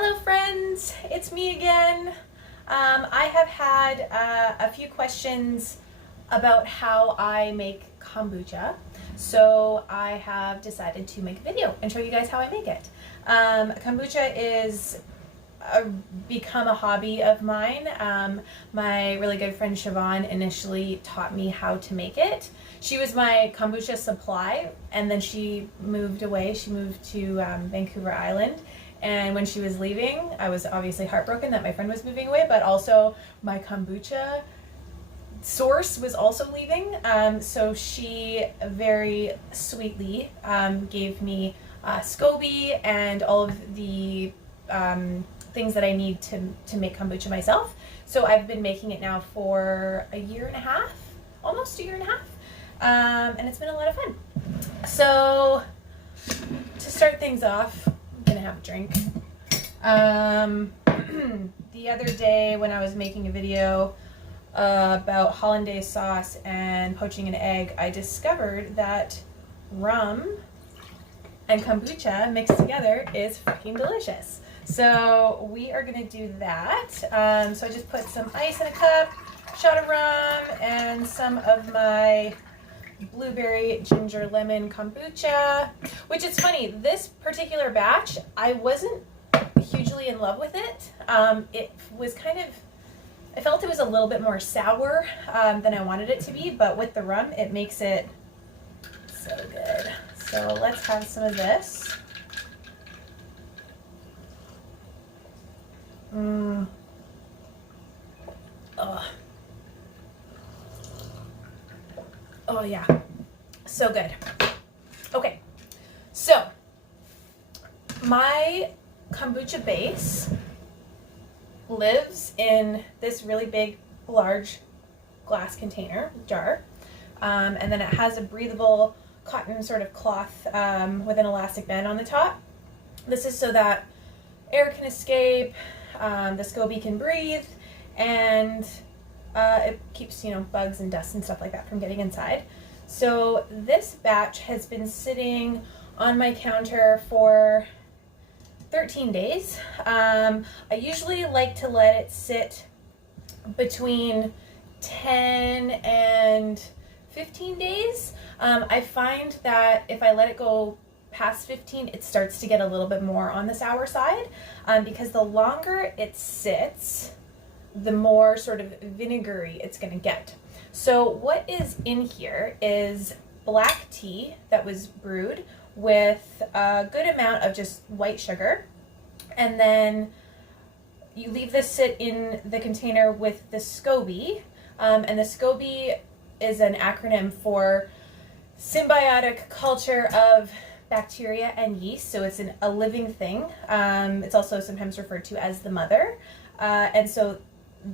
Hello friends, it's me again. I have had a few questions about how I make kombucha, so I have decided to make a video and show you guys how I make it. Kombucha is become a hobby of mine. My really good friend Siobhan initially taught me how to make it. She was my kombucha supply, and then she moved away. She moved to Vancouver Island. And when she was leaving, I was obviously heartbroken that my friend was moving away, but also my kombucha source was also leaving. So she very sweetly gave me SCOBY and all of the things that I need to make kombucha myself. So I've been making it now for a year and a half, almost a year and a half, and it's been a lot of fun. So to start things off, gonna have a drink. The other day when I was making a video about hollandaise sauce and poaching an egg, I discovered that rum and kombucha mixed together is freaking delicious. So we are gonna do that. So I just put some ice in a cup, shot of rum, and some of my blueberry ginger lemon kombucha, which is funny, this particular batch I wasn't hugely in love with it. It was kind of, I felt it was a little bit more sour than I wanted it to be, but with the rum it makes it so good. So let's have some of this. Oh yeah, so good. Okay, so my kombucha base lives in this really big, large glass container, jar, and then it has a breathable cotton sort of cloth with an elastic band on the top. This is so that air can escape, the SCOBY can breathe, and it keeps, bugs and dust and stuff like that from getting inside. So this batch has been sitting on my counter for 13 days. I usually like to let it sit between 10 and 15 days. I find that if I let it go past 15, it starts to get a little bit more on the sour side, because the longer it sits, the more sort of vinegary it's going to get. So what is in here is black tea that was brewed with a good amount of just white sugar, and then you leave this sit in the container with the SCOBY, and the SCOBY is an acronym for symbiotic culture of bacteria and yeast, so it's a living thing. It's also sometimes referred to as the mother, and so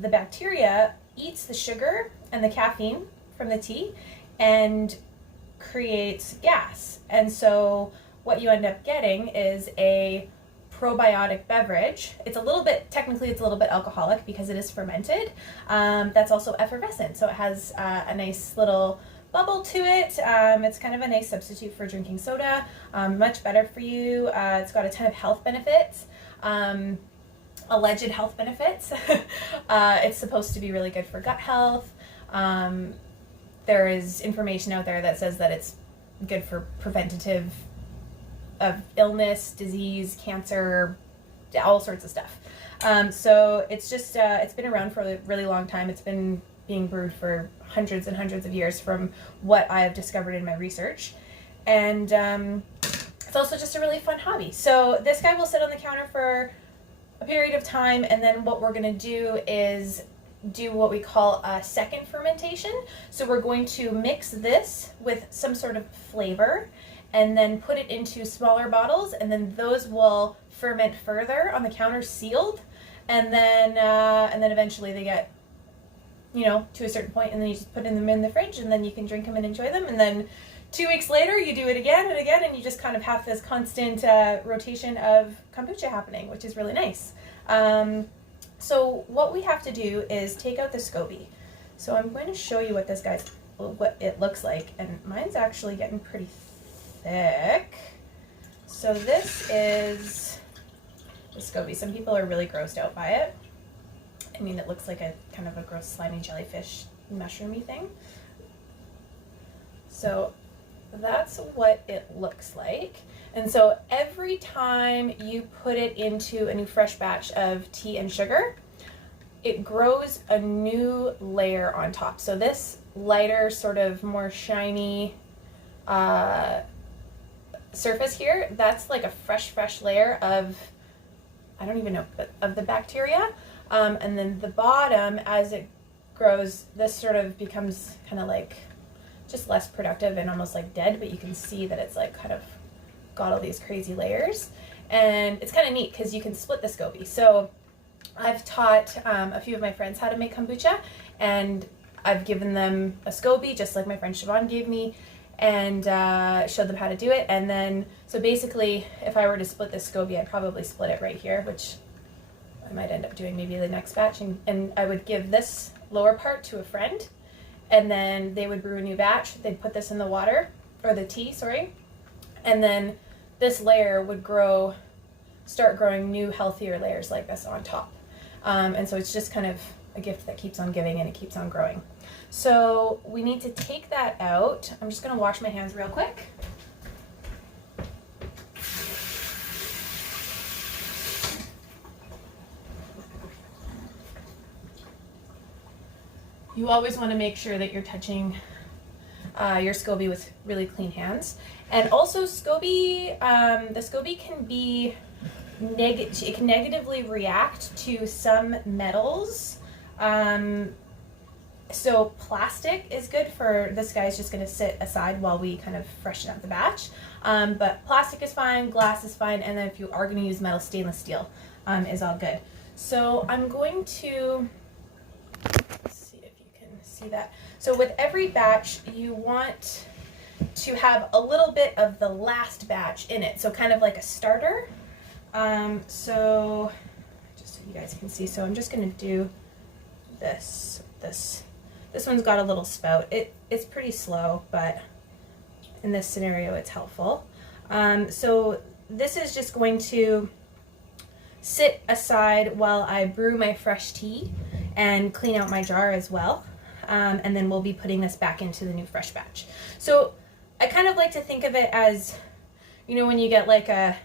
the bacteria eats the sugar and the caffeine from the tea and creates gas. And so what you end up getting is a probiotic beverage. It's a little bit alcoholic because it is fermented. That's also effervescent, so it has a nice little bubble to it. It's kind of a nice substitute for drinking soda. Much better for you. It's got a ton of health benefits. Alleged health benefits. It's supposed to be really good for gut health. There is information out there that says that it's good for preventative of illness, disease, cancer, all sorts of stuff. So it's just, it's been around for a really long time. It's been being brewed for hundreds and hundreds of years from what I have discovered in my research. And it's also just a really fun hobby. So this guy will sit on the counter for a period of time, and then what we're going to do is do what we call a second fermentation. So we're going to mix this with some sort of flavor and then put it into smaller bottles, and then those will ferment further on the counter sealed, and then eventually they get to a certain point, and then you just put them in the fridge, and then you can drink them and enjoy them, and then 2 weeks later you do it again and again, and you just kind of have this constant rotation of kombucha happening, which is really nice. So what we have to do is take out the SCOBY. So I'm going to show you what what it looks like, and mine's actually getting pretty thick. So this is the SCOBY. Some people are really grossed out by it. I mean, it looks like a kind of a gross slimy jellyfish mushroomy thing. So that's what it looks like. And so every time you put it into a new fresh batch of tea and sugar, it grows a new layer on top. So this lighter, sort of more shiny surface here, that's like a fresh layer of, I don't even know, of the bacteria. And then the bottom, as it grows, this sort of becomes kind of like just less productive and almost like dead, but you can see that it's like kind of got all these crazy layers. And it's kind of neat because you can split the SCOBY. So I've taught a few of my friends how to make kombucha, and I've given them a SCOBY just like my friend Siobhan gave me, and showed them how to do it. And then, so basically, if I were to split this SCOBY, I'd probably split it right here, which I might end up doing maybe the next batch, and I would give this lower part to a friend, and then they would brew a new batch. They'd put this in the water, or the tea, sorry, and then this layer would start growing new, healthier layers like this on top. And so it's just kind of a gift that keeps on giving, and it keeps on growing. So we need to take that out. I'm just gonna wash my hands real quick. You always want to make sure that you're touching your SCOBY with really clean hands. And also SCOBY, the SCOBY can be it can negatively react to some metals. So plastic is good for, this guy's just going to sit aside while we kind of freshen up the batch. But plastic is fine, glass is fine, and then if you are going to use metal, stainless steel is all good. So I'm going to, let's see if you can see that. So with every batch, you want to have a little bit of the last batch in it. So kind of like a starter. So just so you guys can see, so I'm just going to do this one's got a little spout. It's pretty slow, but in this scenario it's helpful. So this is just going to sit aside while I brew my fresh tea and clean out my jar as well. And then we'll be putting this back into the new fresh batch. So I kind of like to think of it as, you know, when you get like a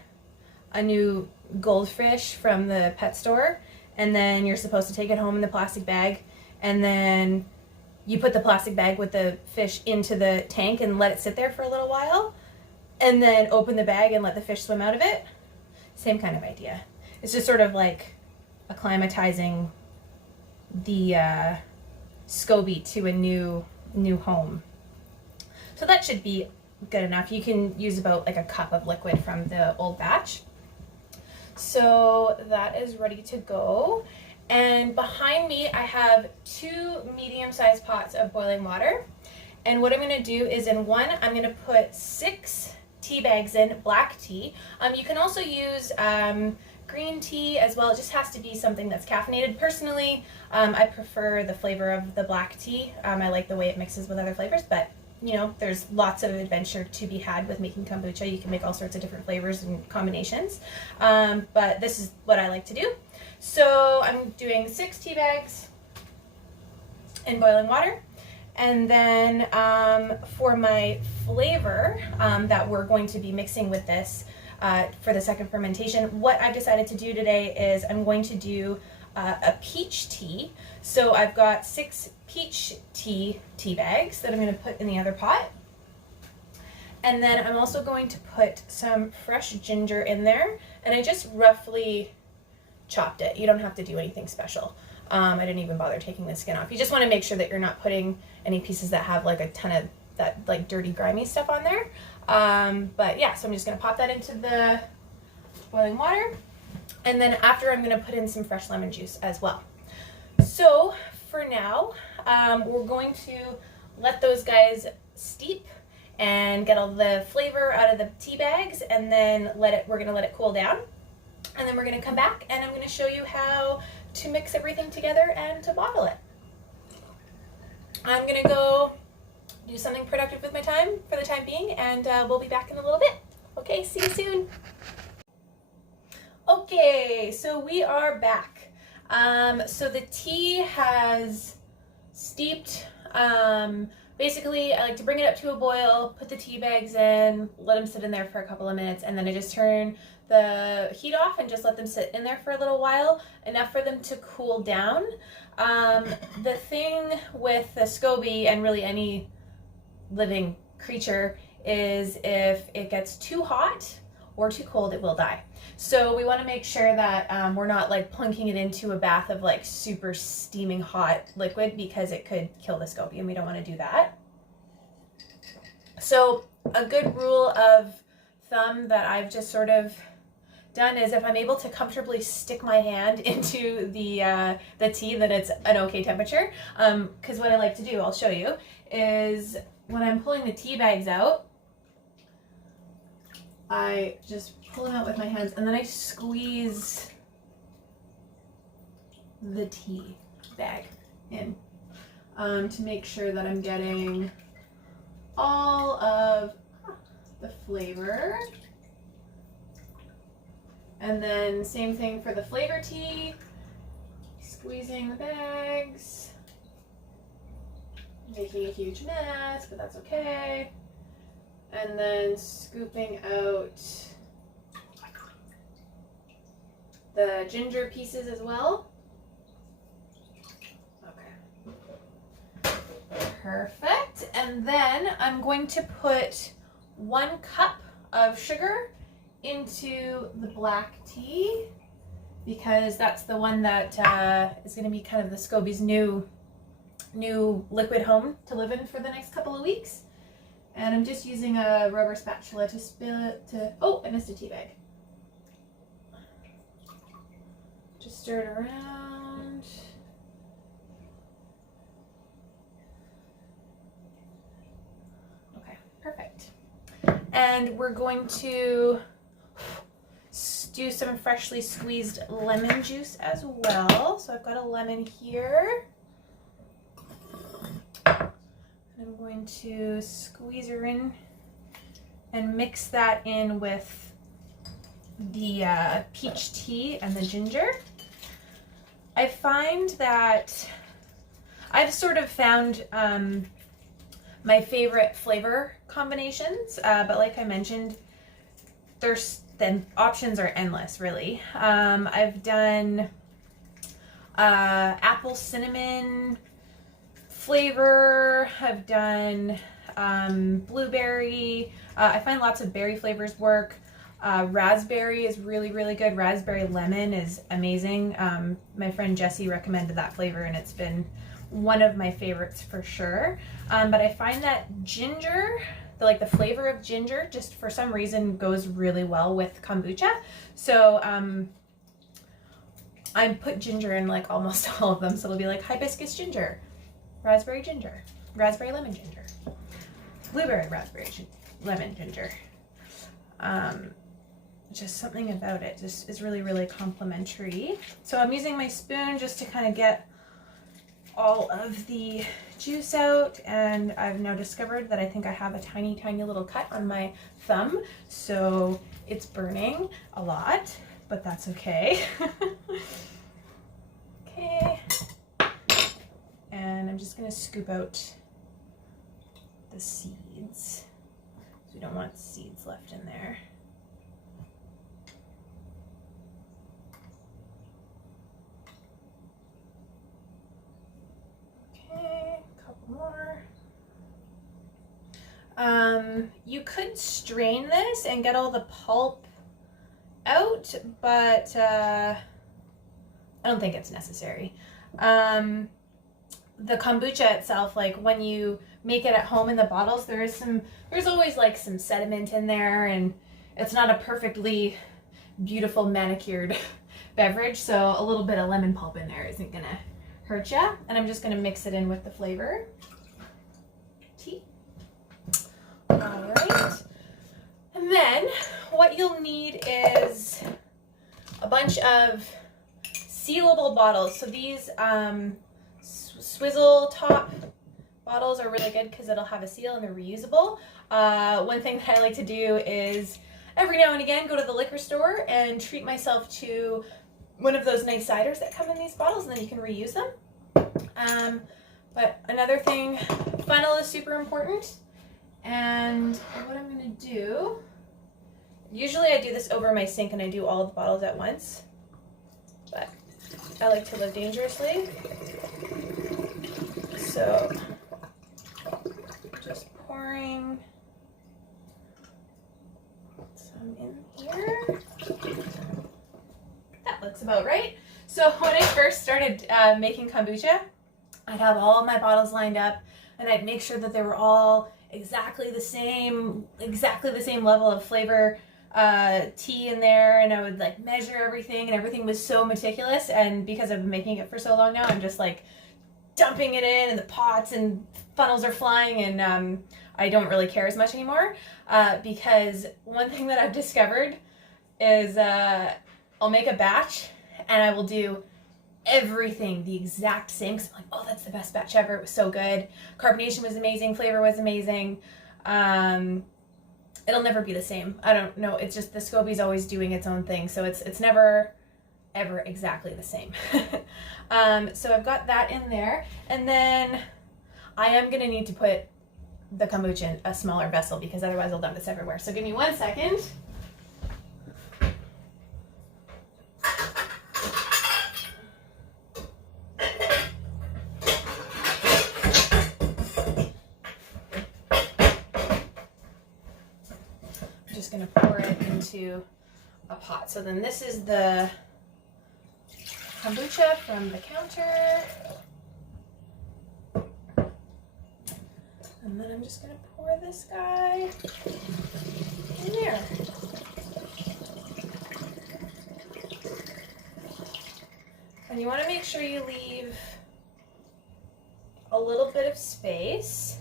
new goldfish from the pet store, and then you're supposed to take it home in the plastic bag, and then you put the plastic bag with the fish into the tank and let it sit there for a little while, and then open the bag and let the fish swim out of it. Same kind of idea. It's just sort of like acclimatizing the SCOBY to a new home. So that should be good enough. You can use about like a cup of liquid from the old batch. So that is ready to go. And behind me, I have 2 medium-sized pots of boiling water. And what I'm going to do is, in one, I'm going to put 6 tea bags in, black tea. You can also use green tea as well. It just has to be something that's caffeinated. Personally, I prefer the flavor of the black tea. I like the way it mixes with other flavors, but you know, there's lots of adventure to be had with making kombucha. You can make all sorts of different flavors and combinations, but this is what I like to do. So I'm doing 6 tea bags in boiling water, and then for my flavor that we're going to be mixing with this for the second fermentation, what I've decided to do today is I'm going to do a peach tea. So I've got 6 peach tea bags that I'm going to put in the other pot. And then I'm also going to put some fresh ginger in there, and I just roughly chopped it. You don't have to do anything special. I didn't even bother taking the skin off. You just want to make sure that you're not putting any pieces that have like a ton of that like dirty, grimy stuff on there. But yeah, so I'm just going to pop that into the boiling water. And then after, I'm going to put in some fresh lemon juice as well. So for now, we're going to let those guys steep and get all the flavor out of the tea bags, and then we're going to let it cool down. And then we're going to come back and I'm going to show you how to mix everything together and to bottle it. I'm going to go do something productive with my time for the time being, and we'll be back in a little bit. Okay, see you soon. Okay, so we are back. So the tea has steeped. Basically, I like to bring it up to a boil, put the tea bags in, let them sit in there for a couple of minutes, and then I just turn the heat off and just let them sit in there for a little while, enough for them to cool down. The thing with the SCOBY and really any living creature is if it gets too hot or too cold, it will die. So we want to make sure that we're not like plunking it into a bath of like super steaming hot liquid, because it could kill the SCOBY and we don't want to do that. So a good rule of thumb that I've just sort of done is if I'm able to comfortably stick my hand into the tea, that it's an okay temperature. Because what I like to do, I'll show you, is when I'm pulling the tea bags out, I just pull them out with my hands and then I squeeze the tea bag in to make sure that I'm getting all of the flavor. And then same thing for the flavor tea, squeezing the bags, making a huge mess, but that's okay. And then scooping out the ginger pieces as well. Okay. Perfect. And then I'm going to put 1 cup of sugar into the black tea, because that's the one that is going to be kind of the SCOBY's new liquid home to live in for the next couple of weeks. And I'm just using a rubber spatula to spill it to, oh, I missed a tea bag. Just stir it around. Okay, perfect. And we're going to do some freshly squeezed lemon juice as well. So I've got a lemon here. I'm going to squeeze her in and mix that in with the peach tea and the ginger. I find that I've sort of found my favorite flavor combinations, but like I mentioned, the options are endless, really. I've done apple cinnamon flavor. I've done blueberry. I find lots of berry flavors work. Raspberry is really, really good. Raspberry lemon is amazing. My friend Jessie recommended that flavor and it's been one of my favorites for sure. But I find that ginger, the flavor of ginger, just for some reason goes really well with kombucha. So I put ginger in like almost all of them. So it'll be like hibiscus ginger, raspberry ginger, raspberry lemon ginger, blueberry raspberry lemon ginger. Just something about it just is really, really complimentary. So I'm using my spoon just to kind of get all of the juice out, and I've now discovered that I think I have a tiny, tiny little cut on my thumb, so it's burning a lot, but that's okay. Okay. And I'm just going to scoop out the seeds. So we don't want seeds left in there. Okay, a couple more. You could strain this and get all the pulp out, but I don't think it's necessary. The kombucha itself, like when you make it at home in the bottles, there's always like some sediment in there, and it's not a perfectly beautiful manicured beverage, so a little bit of lemon pulp in there isn't gonna hurt ya. And I'm just gonna mix it in with the flavor tea. All right, and then what you'll need is a bunch of sealable bottles. So these swizzle top bottles are really good because it'll have a seal and they're reusable. One thing that I like to do is every now and again go to the liquor store and treat myself to one of those nice ciders that come in these bottles, and then you can reuse them. But another thing, funnel is super important. And what I'm going to do, usually I do this over my sink and I do all of the bottles at once, but I like to live dangerously. So just pouring some in here. That looks about right. So when I first started making kombucha, I'd have all my bottles lined up and I'd make sure that they were all exactly the same level of flavor tea in there, and I would like measure everything, and everything was so meticulous. And because I've been making it for so long now, I'm just like dumping it in, and the pots and funnels are flying, and I don't really care as much anymore, because one thing that I've discovered is I'll make a batch and I will do everything the exact same, because I'm like, oh, that's the best batch ever, it was so good, carbonation was amazing, flavor was amazing. It'll never be the same. I don't know, it's just the SCOBY's always doing its own thing, so it's never ever exactly the same. So I've got that in there, and then I am gonna need to put the kombucha in a smaller vessel because otherwise I'll dump this everywhere. So give me 1 second. Just going to pour it into a pot. So then this is the kombucha from the counter. And then I'm just going to pour this guy in there. And you want to make sure you leave a little bit of space.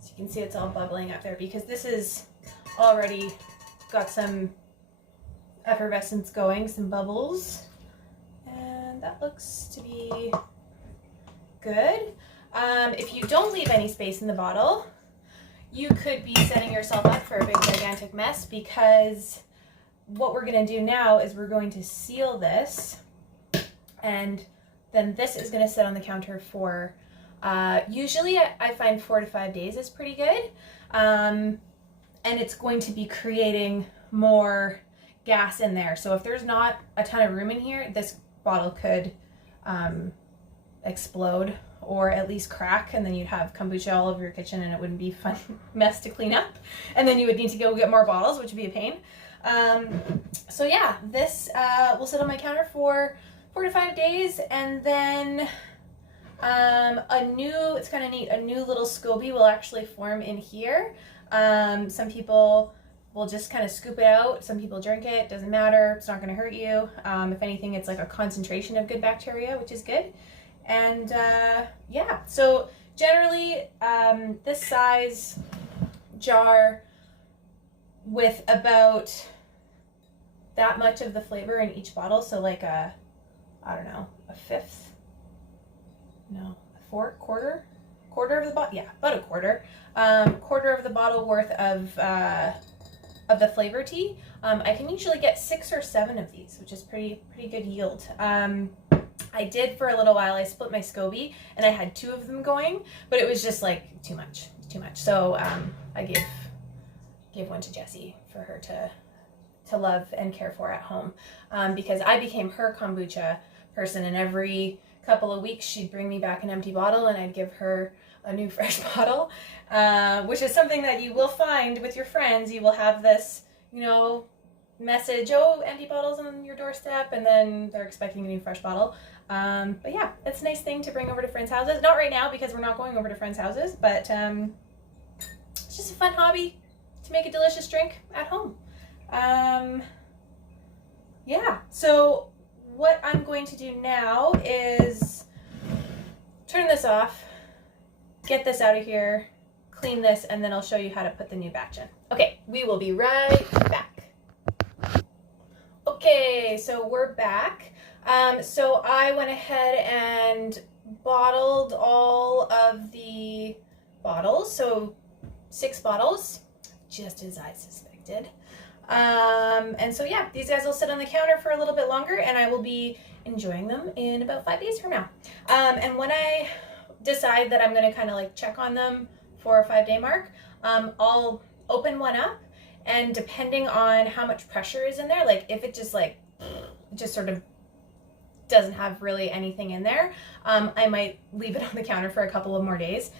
So you can see it's all bubbling up there, because this is already got some effervescence going, some bubbles, and that looks to be good. If you don't leave any space in the bottle, you could be setting yourself up for a big gigantic mess, because what we're going to do now is we're going to seal this, and then this is going to sit on the counter for usually I find 4 to 5 days is pretty good. And it's going to be creating more gas in there. So if there's not a ton of room in here, this bottle could explode or at least crack, and then you'd have kombucha all over your kitchen and it wouldn't be a fun mess to clean up. And then you would need to go get more bottles, which would be a pain. So yeah, this will sit on my counter for 4 to 5 days, and then it's kind of neat, a new little SCOBY will actually form in here. Some people will just kind of scoop it out. Some people drink it, doesn't matter. It's not going to hurt you. If anything, it's like a concentration of good bacteria, which is good. And yeah, so generally this size jar with about that much of the flavor in each bottle. So like I don't know, a fifth, no, a quarter of the bottle. Yeah, about a quarter. Quarter of the bottle worth of the flavor tea. I can usually get 6 or 7 of these, which is pretty good yield. I did for a little while. I split my SCOBY and I had 2 of them going, but it was just like too much. So I gave one to Jessie for her to love and care for at home, because I became her kombucha person, and every couple of weeks she'd bring me back an empty bottle and I'd give her a new fresh bottle, which is something that you will find with your friends. You will have this, message, oh, empty bottles on your doorstep, and then they're expecting a new fresh bottle. But yeah, it's a nice thing to bring over to friends' houses. Not right now because we're not going over to friends' houses, but it's just a fun hobby to make a delicious drink at home. Yeah, so what I'm going to do now is turn this off, get this out of here, clean this, and then I'll show you how to put the new batch in. Okay, we will be right back. Okay, so we're back. So I went ahead and bottled all of the bottles, so 6 bottles, just as I suspected. And so yeah, these guys will sit on the counter for a little bit longer, and I will be enjoying them in about 5 days from now. And when I decide that I'm going to kind of like check on them for a 5-day mark, I'll open one up, and depending on how much pressure is in there, like if it just sort of doesn't have really anything in there, I might leave it on the counter for a couple of more days.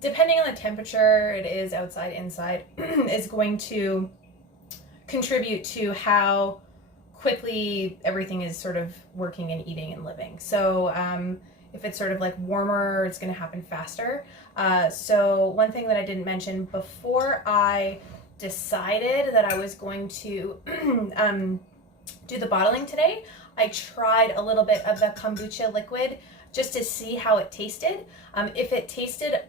Depending on the temperature it is outside, inside, is going to contribute to how quickly everything is sort of working and eating and living. So if it's sort of like warmer, it's going to happen faster. So one thing that I didn't mention before I decided that I was going to do the bottling today, I tried a little bit of the kombucha liquid just to see how it tasted. If it tasted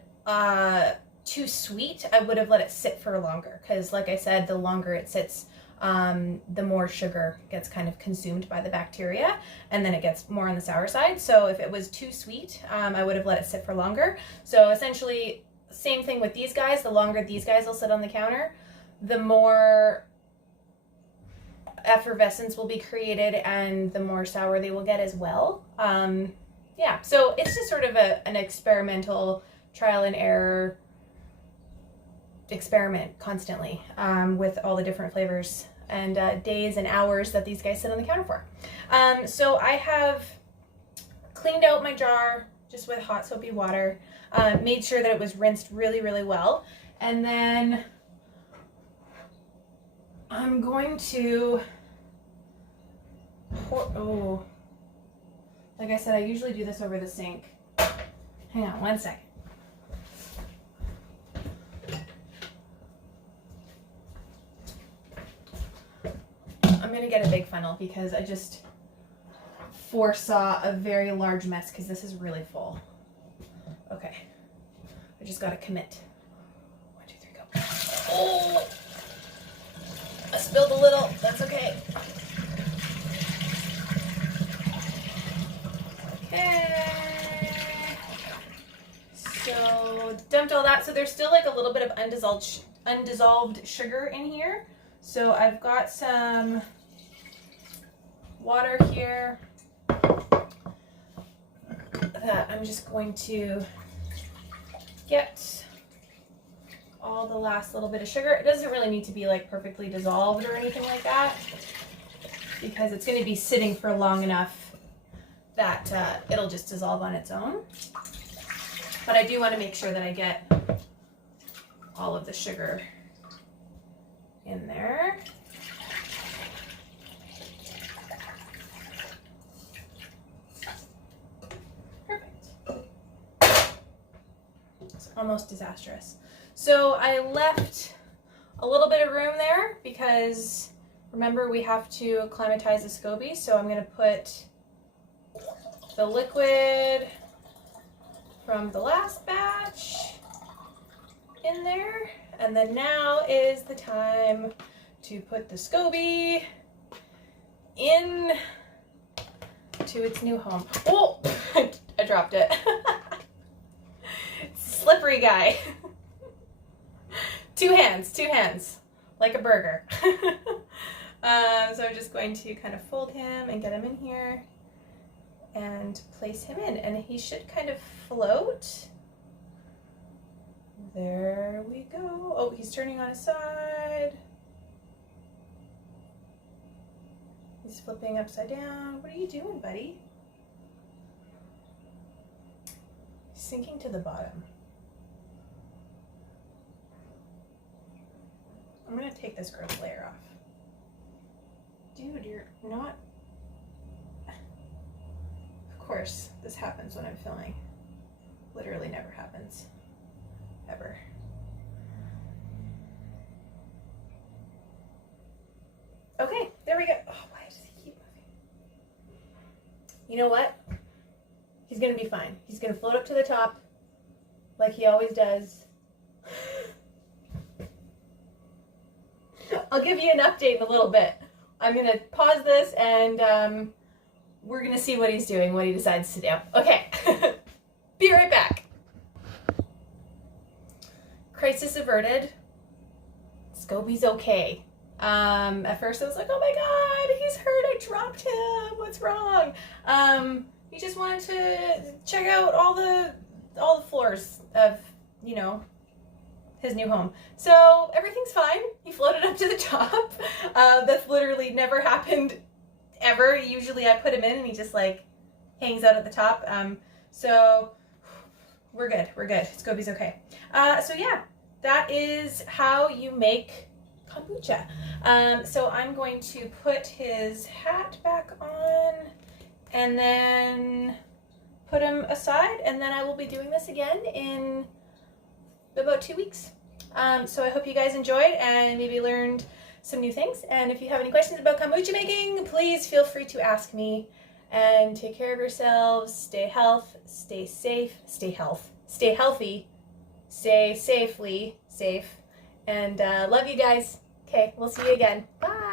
too sweet, I would have let it sit for longer, because like I said, the longer it sits, the more sugar gets kind of consumed by the bacteria, and then it gets more on the sour side. So if it was too sweet, I would have let it sit for longer. So essentially, same thing with these guys. The longer these guys will sit on the counter, the more effervescence will be created, and the more sour they will get as well. Yeah, so it's just sort of an experimental trial and error experiment constantly, with all the different flavors and days and hours that these guys sit on the counter for. So I have cleaned out my jar just with hot soapy water, made sure that it was rinsed really, really well, and then I'm going to pour, like I said, I usually do this over the sink. Hang on one second. I'm gonna get a big funnel because I just foresaw a very large mess because this is really full. Okay, I just gotta commit. 1, 2, 3, go. Oh, I spilled a little, that's okay. Okay, so dumped all that. So there's still like a little bit of undissolved sugar in here. So I've got some water here that I'm just going to get all the last little bit of sugar. It doesn't really need to be like perfectly dissolved or anything like that, because it's going to be sitting for long enough that it'll just dissolve on its own. But I do want to make sure that I get all of the sugar in there. Perfect. It's almost disastrous. So I left a little bit of room there because remember we have to acclimatize the SCOBY, so I'm going to put the liquid from the last batch in there, and then now is the time to put the SCOBY in to its new home. Oh, I dropped it. Slippery guy. Two hands, like a burger. So I'm just going to kind of fold him and get him in here and place him in, and he should kind of float. There we go. Oh, he's turning on his side. He's flipping upside down. What are you doing, buddy? He's sinking to the bottom. I'm gonna take this gross layer off. Dude, you're not... Of course, this happens when I'm filming. Literally never happens. Ever. Okay, there we go. Oh, why does he keep moving? You know what? He's gonna be fine. He's gonna float up to the top like he always does. I'll give you an update in a little bit. I'm gonna pause this and we're gonna see what he's doing, what he decides to do. Okay, be right back. Crisis averted. SCOBY's okay. At first I was like, oh my god, he's hurt, I dropped him, what's wrong? He just wanted to check out all the floors of, you know, his new home. So everything's fine. He floated up to the top. That's literally never happened ever. Usually I put him in and he just like hangs out at the top. So we're good. Scobie's okay. So yeah, that is how you make kombucha. So I'm going to put his hat back on and then put him aside, and then I will be doing this again in about 2 weeks. So I hope you guys enjoyed and maybe learned some new things. And if you have any questions about kombucha making, please feel free to ask me. And take care of yourselves, stay safe, stay healthy, stay safe, and love you guys. Okay, we'll see you again. Bye.